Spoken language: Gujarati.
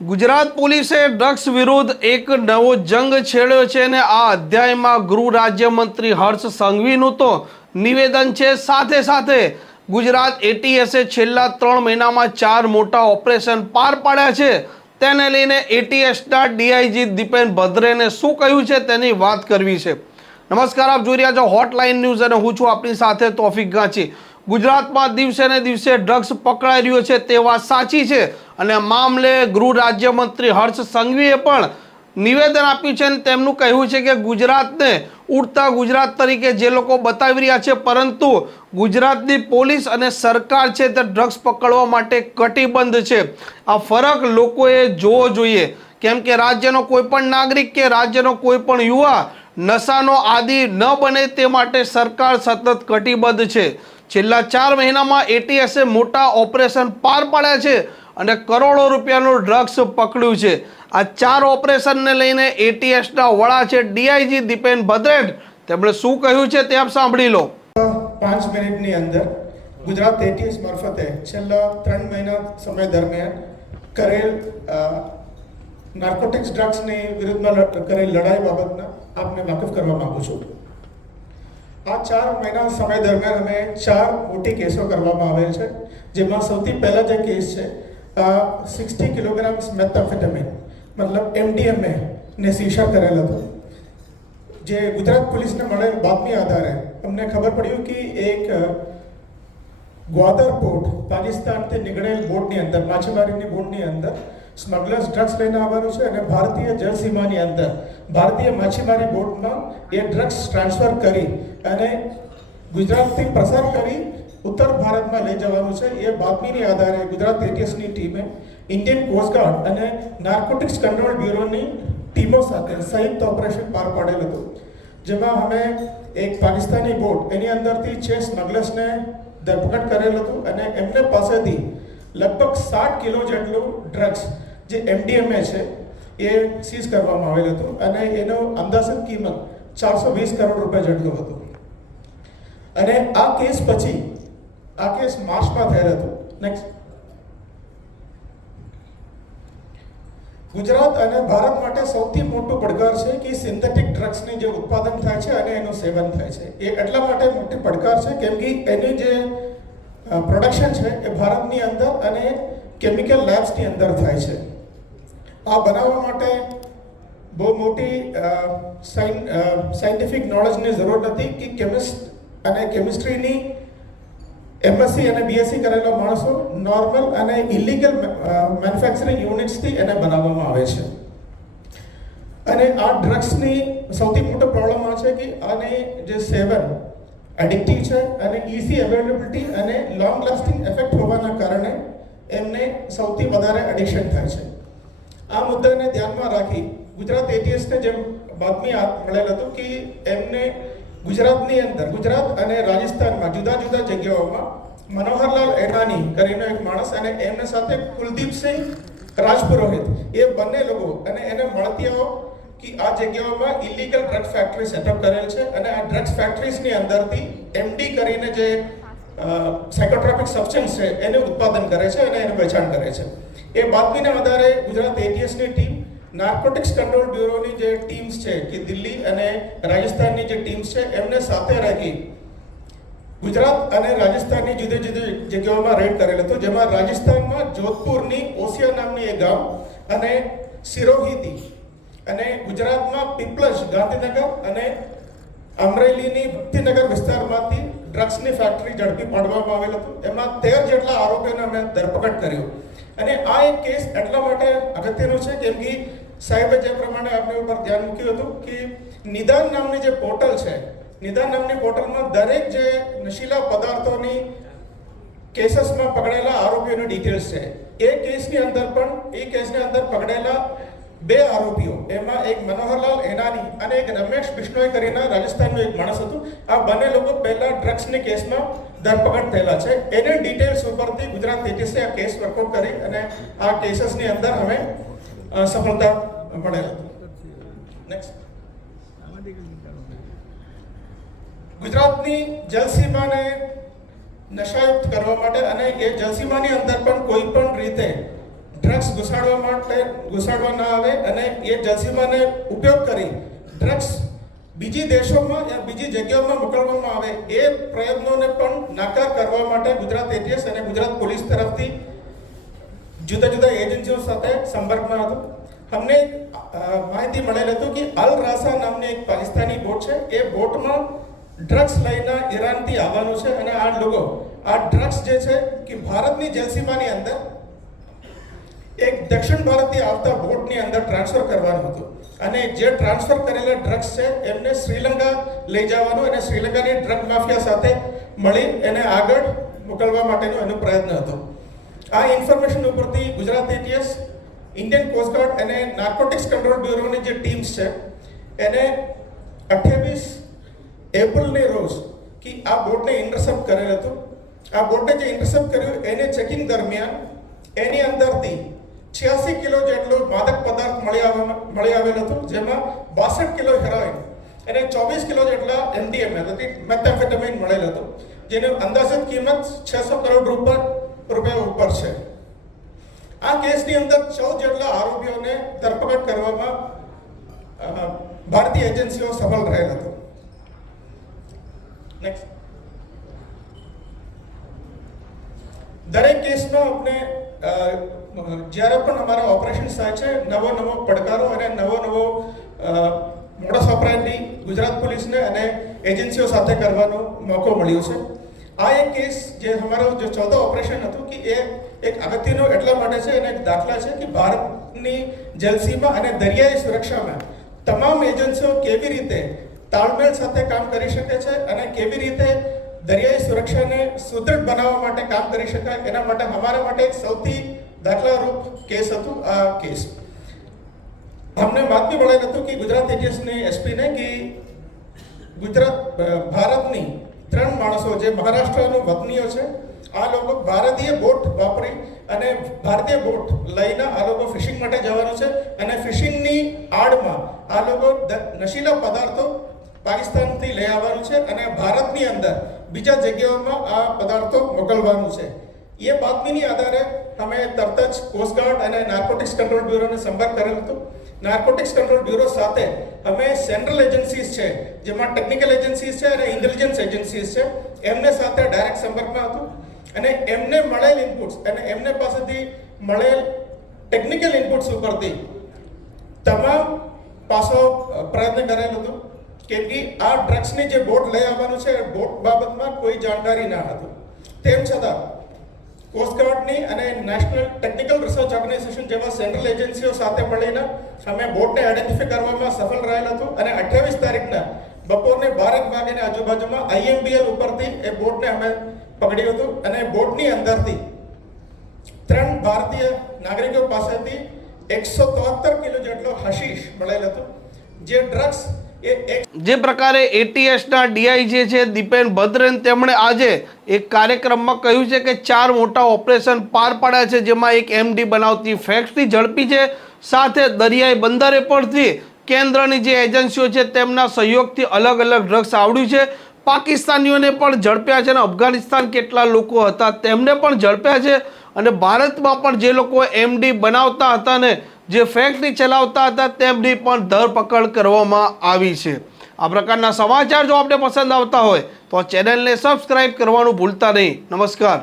ગુજરાત પોલીસે ડ્રગ્સ વિરુદ્ધ એક નવો જંગ છેડ્યો છે અને આ અધ્યાયમાં ગૃહ રાજ્યમંત્રી હર્ષ સંઘવીનું તો નિવેદન છે. સાથે સાથે ગુજરાત એટીએસે છેલ્લા 3 મહિનામાં 4 મોટા ઓપરેશન પાર પાડ્યા છે. તેને લઈને એટીએસના ડીઆઈજી દીપેન ભદ્રેને શું કહ્યું છે તેની વાત કરવી છે. નમસ્કાર, આપ જોઈ રહ્યા છો હોટલાઇન ન્યૂઝ અને હું છું આપની સાથે તોફિક ગાંચી. ગુજરાતમાં દિવસે ને દિવસે ડ્રગ્સ પકડાઈ રહ્યો છે તે વાત સાચી છે અને મામલે ગૃહ રાજ્યમંત્રી હર્ષ સંઘવીએ પણ નિવેદન આપ્યું છે અને તેમનું કહેવું છે કે ગુજરાતને ઉડતા ગુજરાત તરીકે જે લોકો બતાવી રહ્યા છે, પરંતુ ગુજરાતની પોલીસ અને સરકાર છે તે ડ્રગ્સ પકડવા માટે કટિબદ્ધ છે. આ ફરક લોકોએ જોવો જોઈએ, કેમ કે રાજ્યનો કોઈ પણ નાગરિક કે રાજ્યનો કોઈ પણ યુવા નશાનો આદિ ન બને તે માટે સરકાર સતત કટિબદ્ધ છે. છેલ્લા 4 મહિનામાં એટીએસે મોટા ઓપરેશન પાર પાડ્યા છે અને કરોડો રૂપિયાનું ડ્રગ્સ પકડ્યું છે. આ 4 ઓપરેશનને લઈને એટીએસના વડા છે ડીઆઈજી દીપેન ભદ્રે, તેમણે શું કહ્યું છે તે આપ સાંભળી લો. 5 મિનિટની અંદર ગુજરાત એટીએસ મારફતે છેલ્લા 3 મહિના સમય દરમિયાન કરેલ નાર્કોટિક્સ ડ્રગ્સની વિરુદ્ધમાં કરેલ લડાઈ બાબતના આપને વાકેફ કરવા માંગુ છું. આ 4 મહિના સમય દરમિયાન અમે 4 મોટી કેસો કરવામાં આવેલ છે, જેમાં સૌથી પહેલા જે કેસ છે 60 કિલોગ્રામ મેથામ્ફેટામિન મતલબ એમડીએમએ ને સીઝ કરેલ હતો. જે ગુજરાત પોલીસને મળેલ બાતમી આધારે અમને ખબર પડ્યું કે એક ગ્વાદર પોર્ટ પાકિસ્તાનથી નીકળેલ બોટની અંદર, માછીમારીની બોટની અંદર સ્મગલર્સ ડ્રગ્સ લઈને આવવાનું છે અને ભારતીય જળસીમાની અંદર ભારતીય માછીમારી બોટમાં એ ડ્રગ્સ ટ્રાન્સફર કરી અને ગુજરાતથી પ્રસાર કરી ઉત્તર ભારતમાં લઈ જવાનું છે. એ બાતમીની આધારે ગુજરાત એટીએસની ટીમે ઇન્ડિયન કોસ્ટગાર્ડ અને નાર્કોટિક્સ કંટ્રોલ બ્યુરોની ટીમો સાથે સંયુક્ત ઓપરેશન પાર પાડેલ હતું, જેમાં અમે એક પાકિસ્તાની બોટ એની અંદરથી 6 સ્મગલર્સને ધરપકડ કરેલ હતું અને એમને પાસેથી લગભગ 60 કિલો જેટલું ડ્રગ્સ જે એમડીએમએ છે એ સીઝ કરવામાં આવેલ હતું અને એનો અંદાજિત કિંમત 420 કરોડ રૂપિયા જેટલું હતું. અને આ કેસ પછી આ કેસ માર્ચમાં થયેલ હતો. નેક્સ્ટ, ગુજરાત અને ભારત માટે સૌથી મોટો પડકાર છે કે સિન્થેટિક ડ્રગ્સની જે ઉત્પાદન થાય છે અને એનું સેવન થાય છે. એ એટલા માટે મોટી પડકાર છે કેમ કે એની જે પ્રોડક્શન છે એ ભારતની અંદર અને કેમિકલ લેબ્સની અંદર થાય છે. આ બનાવવા માટે બહુ મોટી સાયન્ટિફિક નોલેજની જરૂર નથી કે કેમિસ્ટ અને કેમિસ્ટ્રીની એમએસસી અને બીએસસી કરેલા માણસો નોર્મલ અને ઇલીગલ મેન્યુફેક્ચરિંગ યુનિટ્સથી એને બનાવવામાં આવે છે. અને આ ડ્રગ્સની સૌથી મોટો પ્રોબ્લેમ આ છે કે આને જે સેવન એડિક્ટિવ છે અને ઇઝી અવેલેબિલિટી અને લોંગ લાસ્ટિંગ ઇફેક્ટ હોવાના કારણે એમને સૌથી વધારે એડિક્શન થાય છે. આ મુદ્દાને ધ્યાનમાં રાખી ગુજરાત એટીએસને જેમ બાતમી મળેલ હતું કે એમને ગુજરાતની અંદર, ગુજરાત અને રાજસ્થાનમાં જુદા જુદા જગ્યાઓમાં મનોહરલાલ એનાની કરીને એક માણસ અને એમને સાથે કુલદીપસિંહ રાજપુરોહિત એ બંને લોકો અને એને મળતી આવો કે આ જગ્યાઓમાં ઇલીગલ ડ્રગ્સ ફેક્ટરી સેટઅપ કરેલ છે અને આ ડ્રગ્સ ફેક્ટરીઝની અંદરથી એમડી કરીને જે સાયકોટ્રોપિક સબસ્ટન્સ છે એને ઉત્પાદન કરે છે અને એનું વેચાણ કરે છે. એ બાતમીના આધારે ગુજરાત એટીએસની ટીમ નાર્કોટિક્સ કંટ્રોલ બ્યુરોની જે ટીમ્સ છે કે દિલ્હી અને રાજસ્થાનની જે ટીમ્સ છે એમને સાથે રાખી ગુજરાત અને રાજસ્થાનની જુદી જુદી જગ્યાઓમાં રેડ કરેલ હતું, જેમાં રાજસ્થાનમાં જોધપુરની ઓસિયા નામની એક ગામ અને સિરોહીથી અને ગુજરાતમાં પીપલજ, ગાંધીનગર અને અમરેલીની ભક્તિનગર વિસ્તારમાંથી ડ્રગ્સની ફેક્ટરી ઝડપી પાડવામાં આવેલ હતું. એમાં 13 જેટલા આરોપીઓને અમે ધરપકડ કર્યો. અને આ એક કેસ એટલા માટે અગત્યનો છે કેમ કે સાહેબે જે પ્રમાણે આપણે ઉપર ધ્યાન મૂક્યું હતું કે નિદાન નામની જે પોર્ટલ છે, નિદાન નામની પોર્ટલમાં દરેક જે નશીલા પદાર્થોની કેસીસમાં પકડેલા આરોપીઓની ડિટેલ્સ છે. એ કેસની અંદર પકડેલા 2 આરોપીઓ, એમાં એક મનોહરલાલ એનાની અને એક રમેશ બિશ્નોઈ કરીને રાજસ્થાનનો એક માણસ હતું. આ બંને લોકો પહેલા ડ્રગ્સની કેસમાં ધરપકડ થયેલા છે. એની ડિટેલ્સ ઉપરથી ગુજરાત એટીએસે આ કેસ વર્કઆઉટ કરી અને આ કેસીસની અંદર અમે સફળતા મળેલ હતી. નેક્સ્ટ, ગુજરાતની જલસીમાને નશાયુક્ત કરવા માટે અને એ જલસીમાની અંદર પણ કોઈ પણ રીતે ડ્રગ્સ ઘુસાડવા ના આવે અને એ જલસીમાને ઉપયોગ કરી ડ્રગ્સ બીજી દેશોમાં યા બીજી જગ્યાઓમાં મોકલવામાં આવે એ પ્રયત્નોને પણ નાકાર કરવા માટે ગુજરાત એટીએસ અને ગુજરાત પોલીસ તરફથી જુદા જુદા એજન્સીઓ સાથે સંપર્કમાં હતું. અમને માહિતી મળેલ હતું કે અલ રાસા નામની એક પાકિસ્તાની બોટ છે. એ બોટમાં ડ્રગ્સ લઈને ઈરાનથી આવવાનું છે અને આ લોકો આ ડ્રગ્સ જે છે કે ભારતની જલસીમાની અંદર એક દક્ષિણ ભારતથી આવતા બોટની અંદર ટ્રાન્સફર કરવાનું હતું અને જે ટ્રાન્સફર કરેલા ડ્રગ્સ છે એમને શ્રીલંકા લઈ જવાનું અને શ્રીલંકાની ડ્રગ માફિયા સાથે મળી એને આગળ મોકલવા માટેનો એનો પ્રયત્ન હતો. આ ઇન્ફોર્મેશન ઉપરથી ગુજરાત એટીએસ, ઇન્ડિયન કોસ્ટગાર્ડ અને નાર્કોટિક્સ કંટ્રોલ બ્યુરોની જે ટીમ્સ છે એને 28 એપ્રિલની રોજ કે આ બોટને ઇન્ટરસેપ્ટ કરેલ હતું. આ બોટને જે ઇન્ટરસેપ્ટ કર્યું એને ચેકિંગ દરમિયાન એની અંદરથી 86 કિલો જેટલો માદક પદાર્થ મળી આવેલ હતું, જેમાં 62 કિલો હેરોઇન અને 24 કિલો જેટલા MDMA મેથેમ્ફેટામિન મળેલ હતું, જેની અંદાજિત કિંમત 600 કરોડ રૂપિયા ઉપર છે. આ કેસની અંદર 14 જેટલા આરોપીઓને ધરપકડ કરવામાં ભારતીય એજન્સીઓ સફળ રહેલ હતો. નેક્સ્ટ. દરેક કેસમાં આપણે જ્યારે પણ અમારા ઓપરેશન થાય છે નવો પડકારો અને નવો મોડસ ઓપરેન્ડી ગુજરાત પોલીસને અને એજન્સીઓ સાથે કરવાનો મોકો મળ્યો છે. આ એક કેસ જે અમારો જે 14 ઓપરેશન હતું કે એ એક અગત્યનો એટલા માટે છે અને એક દાખલા છે કે ભારતની જલસીમા અને દરિયાઈ સુરક્ષામાં તમામ એજન્સીઓ કેવી રીતે તાલમેલ સાથે કામ કરી શકે છે અને કેવી રીતે દરિયાઈ સુરક્ષાને સુદૃઢ બનાવવા માટે કામ કરી શકાય, એના માટે અમારા માટે એક સૌથી દાખલારૂપ કેસ હતું આ કેસ. અમને બાતમી મળેલ હતું કે ગુજરાત એટીએસની એસપીને કે ભારતની 3 માણસો જે મહારાષ્ટ્રનો વતનીઓ છે, આ લોકો ભારતીય બોટ વાપરી અને ભારતીય બોટ લઈને આ લોકો ફિશિંગ માટે જવાનું છે અને ફિશિંગની આડમાં આ લોકો નશીલા પદાર્થો પાકિસ્તાનથી લઈ આવવાનું છે અને ભારતની અંદર બીજા જગ્યાઓમાં આ પદાર્થો મોકલવાનું છે. એ બાતમીની આધારે અમે તરત જ કોસ્ટગાર્ડ અને નાર્કોટિક્સ કંટ્રોલ બ્યુરોને સંપર્ક કરેલો હતો. નાર્કોટિક્સ કંટ્રોલ બ્યુરો સાથે અમે સેન્ટ્રલ એજન્સીસ છે, જેમાં ટેકનિકલ એજન્સીસ છે અને ઇન્ટેલિજન્સ એજન્સીસ છે, એમને સાથે ડાયરેક્ટ સંપર્કમાં હતું અને એમને મળેલ ઇનપુટ્સ અને એમને પાસેથી મળેલ ટેકનિકલ ઇનપુટ્સ ઉપરથી તમામ પાસો પ્રયત્ન કરેલ હતો. કેમ કે આ ડ્રગ્સની જે બોટ લઈ આવવાનું છે એ બોટ બાબતમાં કોઈ જાણકારી ના હતું. તેમ છતાં કોસ્ટગાર્ડની અને નેશનલ ટેકનિકલ રિસર્ચ ઓર્ગેનાઇઝેશન જેવા સેન્ટ્રલ એજન્સીઓ સાથે મળીને અમે બોટને આઈડેન્ટિફાઈ કરવામાં સફળ રહેલ હતું અને 28 તારીખના બપોરને 12 વાગ્યાની આજુબાજુમાં IMBL ઉપરથી એ બોટને અમે પકડ્યું હતું અને બોટની અંદરથી 3 ભારતીય નાગરિકો પાસેથી 173 કિલો જેટલો હશીશ મળેલ હતું. જે ડ્રગ્સ જે પ્રકારે એટીએસના ડીઆઈ જે છે દીપેન ભદ્રેન, તેમણે આજે એક કાર્યક્રમમાં કહ્યું છે કે 4 મોટા ઓપરેશન પાર પાડ્યા છે, જેમાં એક MD બનાવતી ફેક્ટરી ઝડપી છે, સાથે દરિયાઈ બંદરે પરથી કેન્દ્રની જે એજન્સીઓ છે તેમના સહયોગથી અલગ અલગ ડ્રગ્સ આવડ્યું છે. પાકિસ્તાનીઓને પણ ઝડપ્યા છે અને અફઘાનિસ્તાન કેટલા લોકો હતા તેમને પણ ઝડપ્યા છે અને ભારતમાં પણ જે લોકો MD બનાવતા હતા ને જે ફેક્ટરી ચલાવતા હતા તેમની પણ ધરપકડ કરવામાં આવી છે. આ પ્રકારના સમાચાર જો આપને પસંદ આવતા હોય તો ચેનલને સબસ્ક્રાઇબ કરવાનું ભૂલતા નહીં. નમસ્કાર.